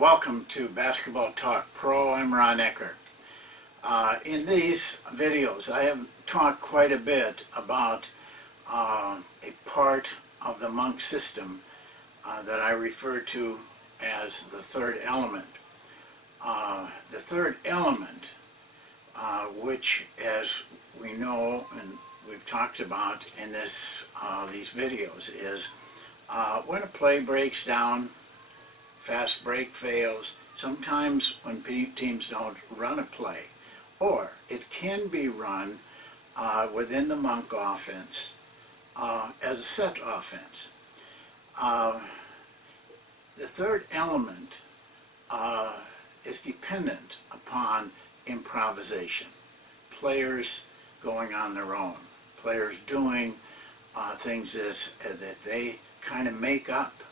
Welcome to Basketball Talk Pro. I'm Ron Ekker. In these videos, I have talked quite a bit about a part of the monk system that I refer to as the third element. The third element, which, as we know and we've talked about in these videos, is when a play breaks down, fast break fails, sometimes when teams don't run a play, or it can be run within the monk offense as a set offense. The third element is dependent upon improvisation. Players going on their own. Players doing things that they kind of make up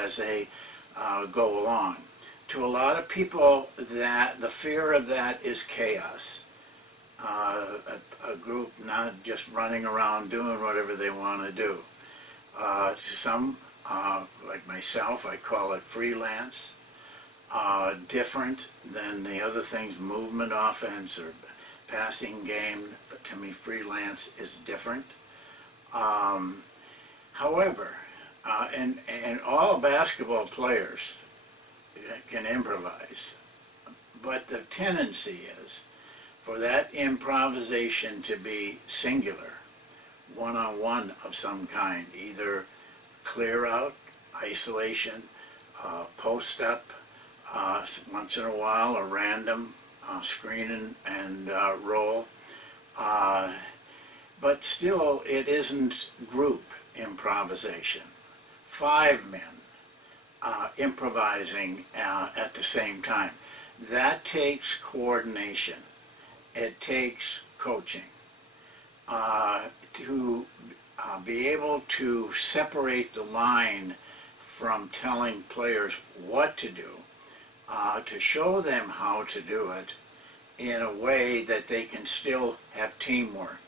as they go along. To a lot of people, that the fear of that is chaos. A group not just running around doing whatever they want to do. Some, like myself, I call it freelance. Different than the other things, movement offense or passing game. But to me, freelance is different. However, and all basketball players can improvise, but the tendency is for that improvisation to be singular, one-on-one of some kind, either clear out, isolation, post up, once in a while a random screen and roll, but still it isn't group improvisation. 5 men improvising at the same time. That takes coordination. It takes coaching to be able to separate the line from telling players what to do, to show them how to do it in a way that they can still have teamwork.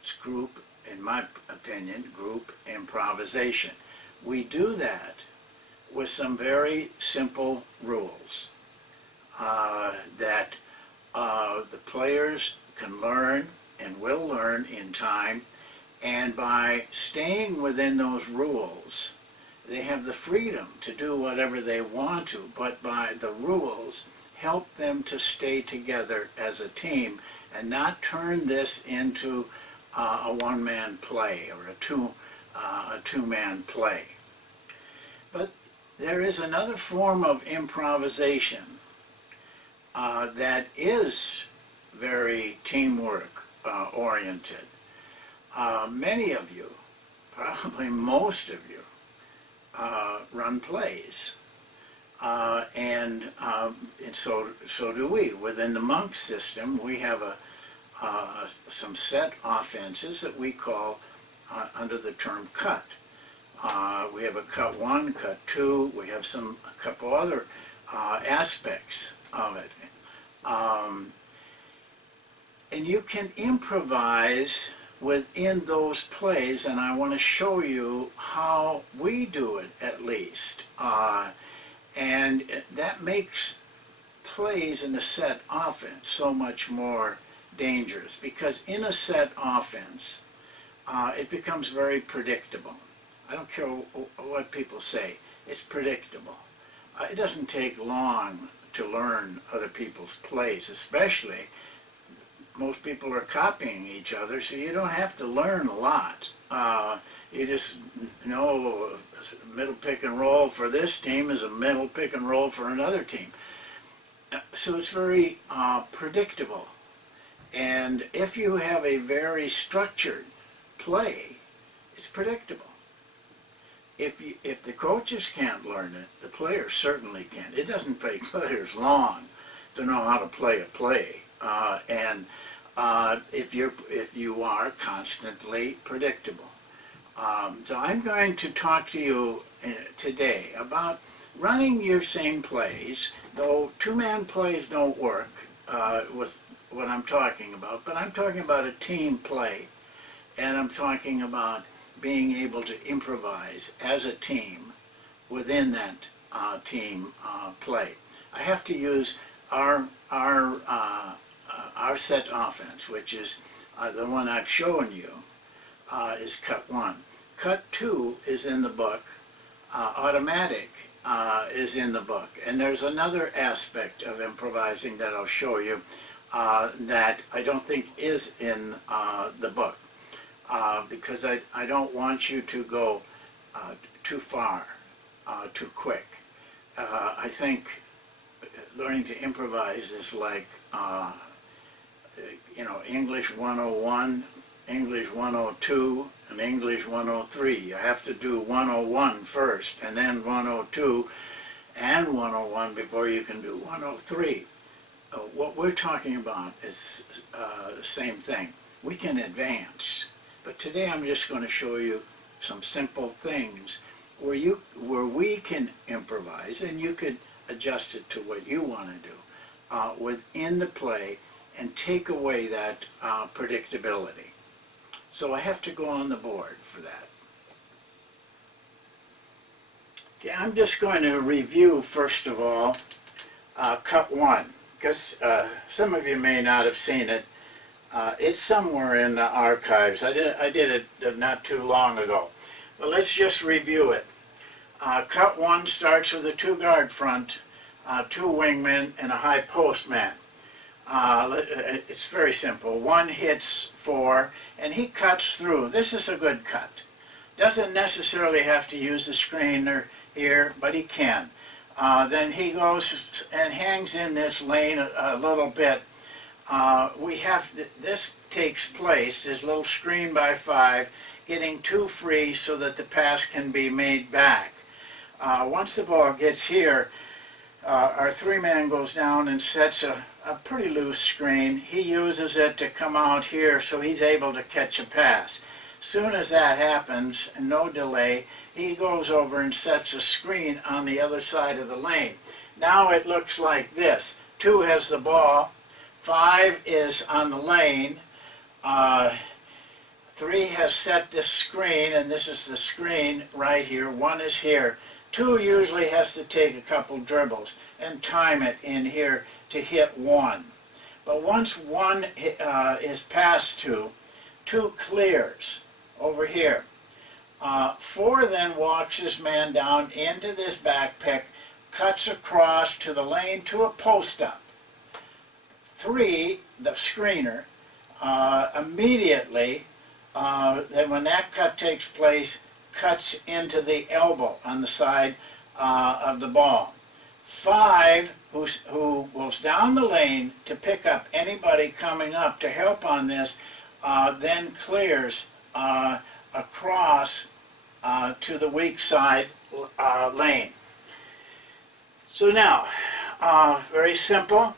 It's group, in my opinion, group improvisation. We do that with some very simple rules that the players can learn and will learn in time, and by staying within those rules, they have the freedom to do whatever they want to, but by the rules help them to stay together as a team and not turn this into a one-man play or a two-man play. But there is another form of improvisation that is very teamwork oriented. Many of you, probably most of you, run plays, and so do we. Within the monk system, we have some set offenses that we call under the term cut. We have a cut 1, cut 2. We have a couple other aspects of it, and you can improvise within those plays, and I want to show you how we do it, at least. And that makes plays in the set offense so much more dangerous, because in a set offense, it becomes very predictable. I don't care what people say, it's predictable. It doesn't take long to learn other people's plays, especially most people are copying each other, so you don't have to learn a lot. You just know a middle pick and roll for this team is a middle pick and roll for another team. So it's very predictable. And if you have a very structured play, it's predictable. If the coaches can't learn it, the players certainly can't. It doesn't take players long to know how to play a play. If you are constantly predictable. So I'm going to talk to you today about running your same plays, though two-man plays don't work with what I'm talking about, but I'm talking about a team play, and I'm talking about being able to improvise as a team within that team play. I have to use our set offense, which is the one I've shown you, is cut 1. Cut 2 is in the book. Automatic is in the book. And there's another aspect of improvising that I'll show you that I don't think is in the book, because I don't want you to go too far, too quick. I think learning to improvise is like, English 101, English 102, and English 103. You have to do 101 first, and then 102 and 101 before you can do 103. What we're talking about is the same thing. We can advance, but today I'm just going to show you some simple things where we can improvise, and you could adjust it to what you want to do within the play and take away that predictability. So I have to go on the board for that. Okay, I'm just going to review first of all cut 1, because some of you may not have seen it. It's somewhere in the archives. I did it not too long ago. But let's just review it. Cut 1 starts with a 2-guard front, 2 wingmen, and a high post man. It's very simple. 1 hits 4, and he cuts through. This is a good cut. Doesn't necessarily have to use the screen here, but he can. Then he goes and hangs in this lane a little bit. This takes place, this little screen by 5, getting 2 free so that the pass can be made back. Once the ball gets here, our 3-man goes down and sets a pretty loose screen. He uses it to come out here so he's able to catch a pass. Soon as that happens, no delay, he goes over and sets a screen on the other side of the lane. Now it looks like this. 2 has the ball, 5 is on the lane, 3 has set this screen, and this is the screen right here. 1 is here. 2 usually has to take a couple dribbles and time it in here to hit 1. But once 1 is passed to, 2 clears over here. 4 then walks this man down into this back pick, cuts across to the lane to a post-up. 3, the screener, immediately, then when that cut takes place, cuts into the elbow on the side of the ball. 5, who goes down the lane to pick up anybody coming up to help on this, then clears across to the weak side lane. So now, very simple.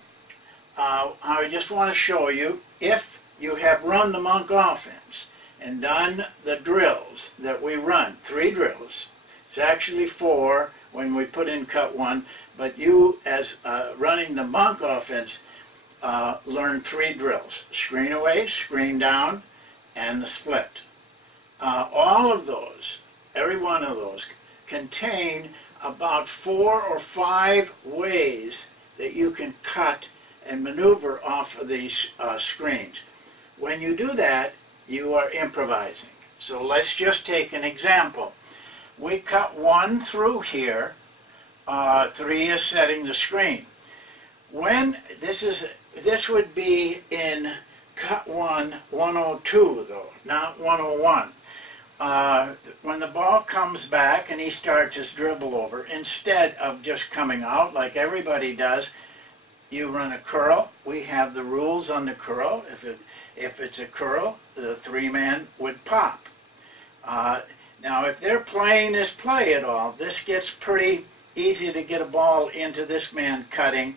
I just want to show you, if you have run the monk offense and done the drills that we run, 3 drills, it's actually 4 when we put in cut 1, but you, as running the monk offense, learn 3 drills: screen away, screen down, and the split. All of those, every one of those, contain about 4 or 5 ways that you can cut and maneuver off of these screens. When you do that, you are improvising. So let's just take an example. We cut 1 through here. 3 is setting the screen. When this would be in cut 1, 102 though, not 101. When the ball comes back and he starts his dribble over, instead of just coming out like everybody does, you run a curl. We have the rules on the curl. If it's a curl, the 3-man would pop. Now, if they're playing this play at all, this gets pretty easy to get a ball into this man cutting.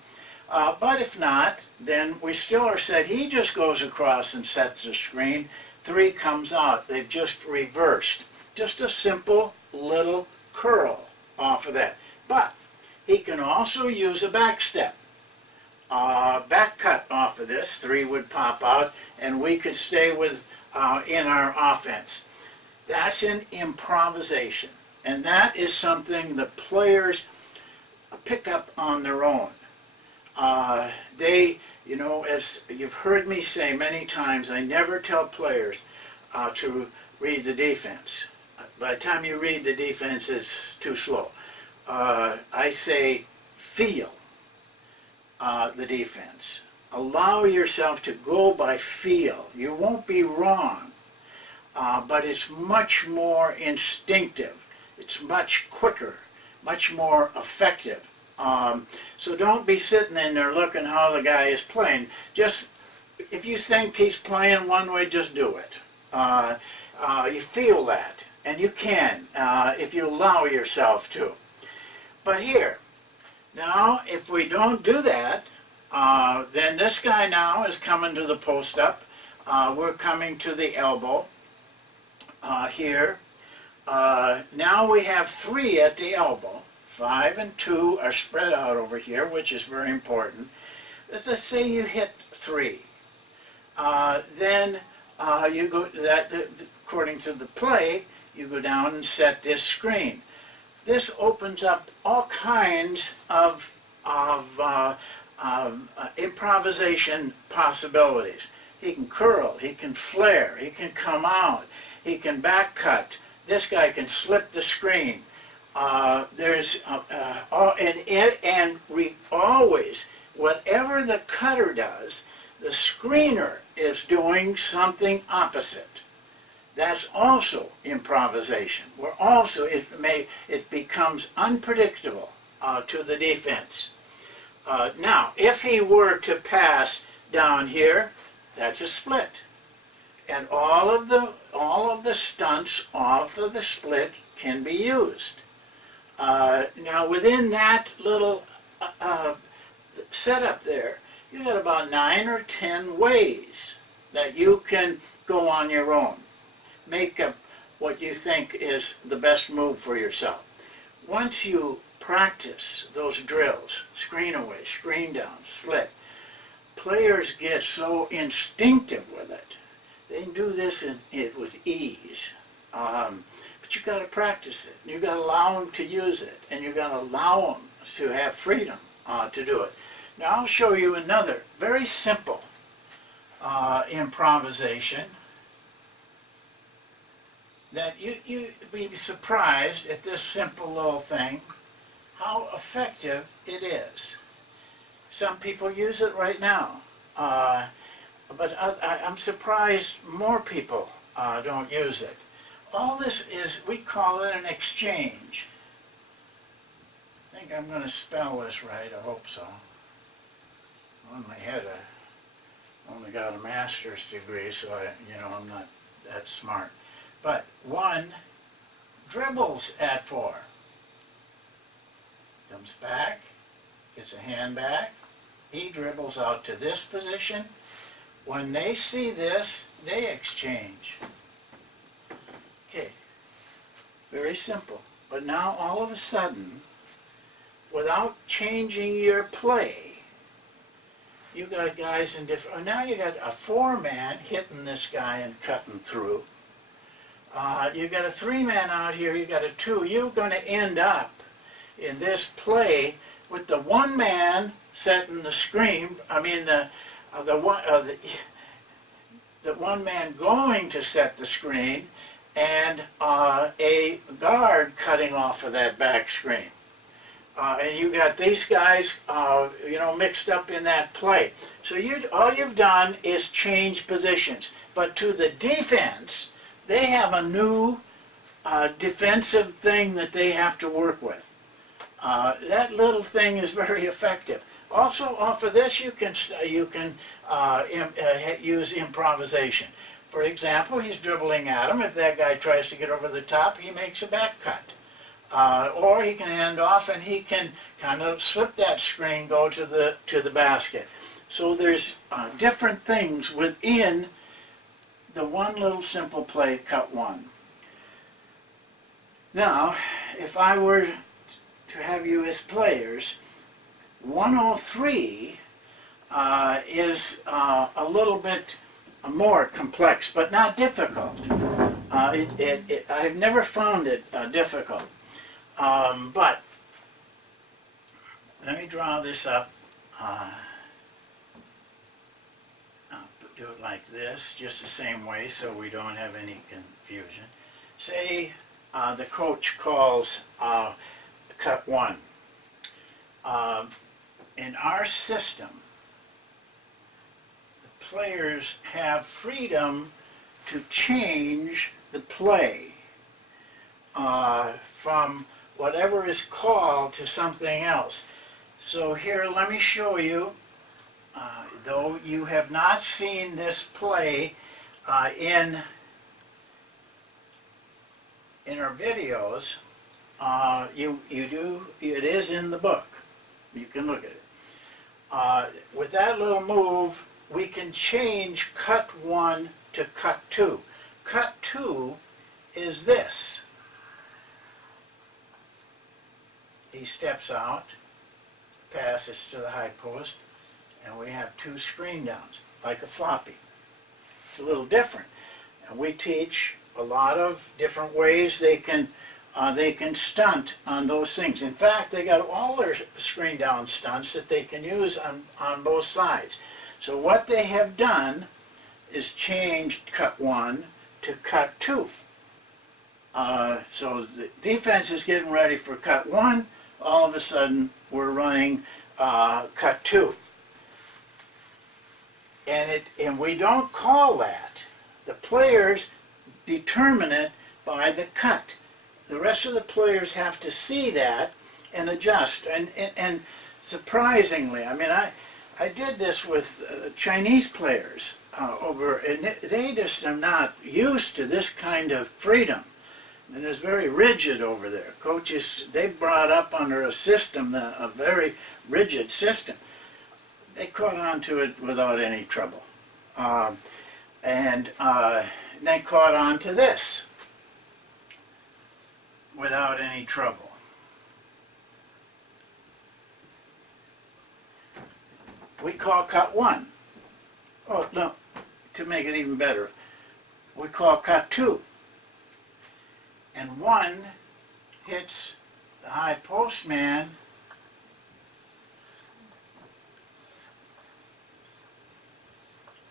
But if not, then we still are set. He just goes across and sets the screen. 3 comes out. They've just reversed. Just a simple little curl off of that. But he can also use a back step. Back cut off of this. 3 would pop out, and we could stay with in our offense. That's an improvisation, and that is something the players pick up on their own. You know, as you've heard me say many times, I never tell players to read the defense. By the time you read the defense, it's too slow. I say feel the defense. Allow yourself to go by feel. You won't be wrong, but it's much more instinctive. It's much quicker, much more effective. So don't be sitting in there looking how the guy is playing. Just, if you think he's playing one way, just do it. You feel that, and you can, if you allow yourself to. But here, now, if we don't do that, then this guy now is coming to the post-up. We're coming to the elbow here. Now we have 3 at the elbow. 5 and 2 are spread out over here, which is very important. Let's say you hit 3. Then you go, according to the play, you go down and set this screen. This opens up all kinds of improvisation possibilities. He can curl, he can flare, he can come out, he can back cut. This guy can slip the screen. Always, whatever the cutter does, the screener is doing something opposite. That's also improvisation. It becomes unpredictable to the defense. Now, if he were to pass down here, that's a split, and all of the stunts off of the split can be used. Now, within that little setup there, you got about 9 or 10 ways that you can go on your own. Make up what you think is the best move for yourself. Once you practice those drills, screen away, screen down, split, players get so instinctive with it. They can do this with ease. But you've got to practice it. You've got to allow them to use it. And you've got to allow them to have freedom to do it. Now I'll show you another very simple improvisation that you'd be surprised at this simple little thing, how effective it is. Some people use it right now, but I'm surprised more people don't use it. All this is, we call it an exchange. I think I'm going to spell this right, I hope so. On my head, I only got a master's degree, so I'm not that smart. But 1 dribbles at 4. Comes back, gets a hand back. He dribbles out to this position. When they see this, they exchange. Okay, very simple. But now all of a sudden, without changing your play, you got guys in different, now you got a 4-man hitting this guy and cutting through. You got a 3-man out here, you got a 2. You're going to end up in this play with the 1-man setting the screen. I mean the 1-man going to set the screen, and a guard cutting off of that back screen. And you got these guys, mixed up in that play. So all you've done is change positions. But to the defense, they have a new defensive thing that they have to work with. That little thing is very effective. Also, off of this, you can use improvisation. For example, he's dribbling at him. If that guy tries to get over the top, he makes a back cut. Or he can hand off and he can kind of slip that screen, go to the basket. So there's different things within the one little simple play, cut 1. Now, if I were to have you as players, 103 is a little bit more complex, but not difficult. I've never found it difficult. But let me draw this up. I'll do it like this, just the same way so we don't have any confusion. Say the coach calls cut one. In our system, the players have freedom to change the play from whatever is called to something else. So here, let me show you, though you have not seen this play in our videos, it is in the book. You can look at it. With that little move, we can change cut one to cut two. Cut two is this. He steps out, passes to the high post, and we have two screen downs, like a floppy. It's a little different. And we teach a lot of different ways they can stunt on those things. In fact, they got all their screen down stunts that they can use on both sides. So what they have done is changed cut one to cut two. So the defense is getting ready for cut one. All of a sudden, we're running cut two. And we don't call that. The players determine it by the cut. The rest of the players have to see that and adjust. And surprisingly, I mean, I did this with Chinese players and they just are not used to this kind of freedom. And it's very rigid over there. Coaches, they brought up under a system, a very rigid system. They caught on to it without any trouble. And they caught on to this without any trouble. We call cut one. Oh, no, to make it even better, we call cut two. And one hits the high post man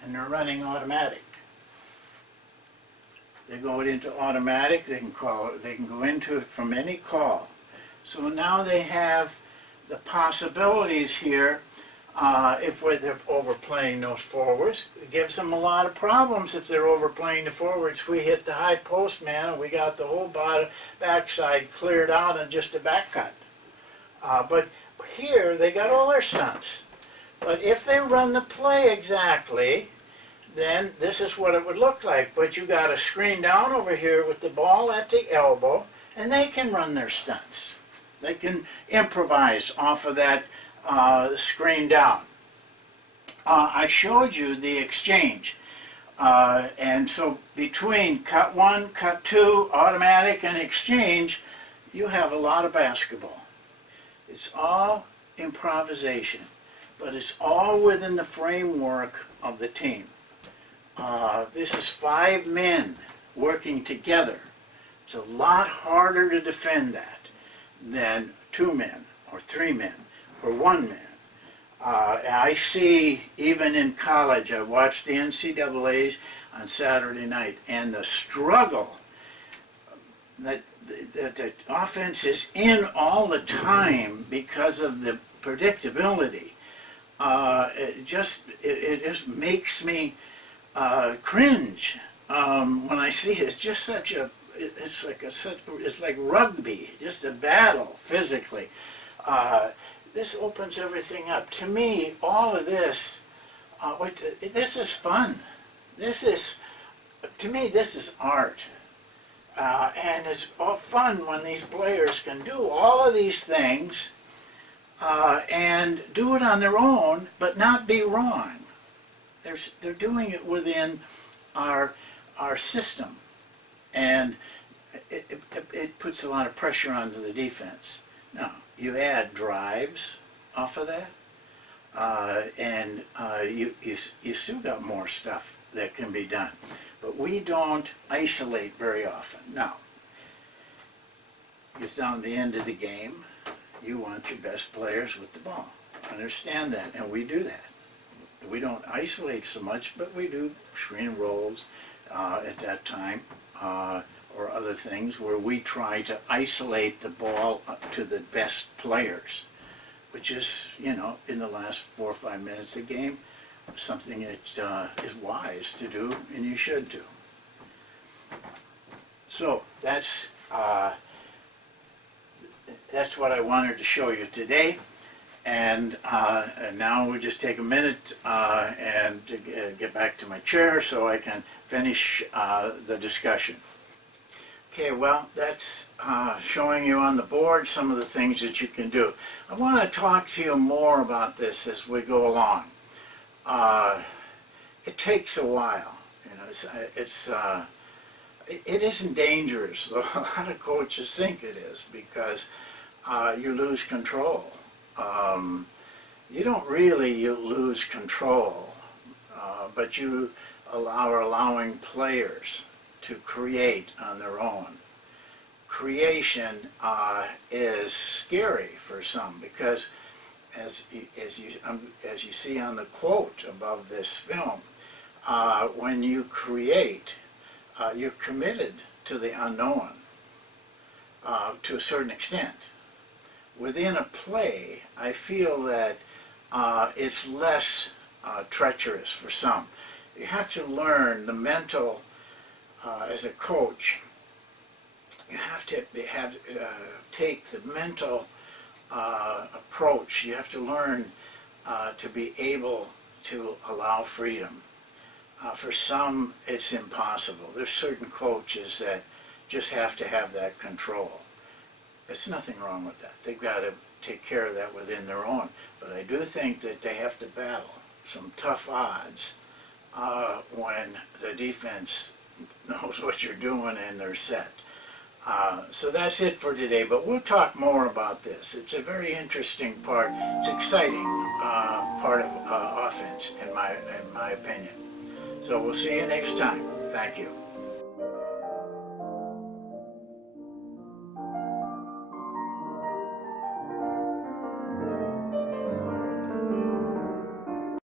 and they're running automatic. They go into automatic, they can call it, they can go into it from any call. So now they have the possibilities here. If they're overplaying those forwards, it gives them a lot of problems if they're overplaying the forwards. We hit the high post man and we got the whole backside cleared out and just a back cut. But here they got all their stunts. But if they run the play exactly, then this is what it would look like. But you got a screen down over here with the ball at the elbow, and they can run their stunts. They can improvise off of that screen down. I showed you the exchange. And so between cut one, cut two, automatic, and exchange, you have a lot of basketball. It's all improvisation, but it's all within the framework of the team. This is 5 men working together. It's a lot harder to defend that than 2 men or 3 men or 1 man. I see, even in college, I watched the NCAAs on Saturday night, and the struggle that the offense is in all the time because of the predictability. It just makes me cringe when I see it. It's just such a, it's like rugby, just a battle physically. This opens everything up. To me, all of this, this is fun. This is, to me, this is art. And it's all fun when these players can do all of these things and do it on their own, but not be wrong. They're doing it within our system, and it puts a lot of pressure onto the defense. Now, you add drives off of that, and you still got more stuff that can be done. But we don't isolate very often. Now, it's down to the end of the game, you want your best players with the ball. Understand that, and we do that. We don't isolate so much, but we do screen rolls at that time, or other things where we try to isolate the ball to the best players, which is, you know, in the last 4 or 5 minutes of the game, something that is wise to do and you should do. So that's what I wanted to show you today. And now we'll just take a minute and get back to my chair so I can finish the discussion. Okay, well, that's showing you on the board some of the things that you can do. I want to talk to you more about this as we go along. It takes a while. You know, it isn't dangerous, though a lot of coaches think it is, because you lose control. You don't really lose control, but you are allowing players to create on their own. Creation is scary for some, because as you see on the quote above this film, when you create, you're committed to the unknown to a certain extent. Within a play, I feel that it's less treacherous for some. You have to learn the mental, as a coach, you have to take the mental approach. You have to learn to be able to allow freedom. For some, it's impossible. There's certain coaches that just have to have that control. There's nothing wrong with that. They've got to take care of that within their own. But I do think that they have to battle some tough odds when the defense knows what you're doing and they're set. So that's it for today, but we'll talk more about this. It's a very interesting part. It's exciting part of offense, in my opinion. So we'll see you next time. Thank you.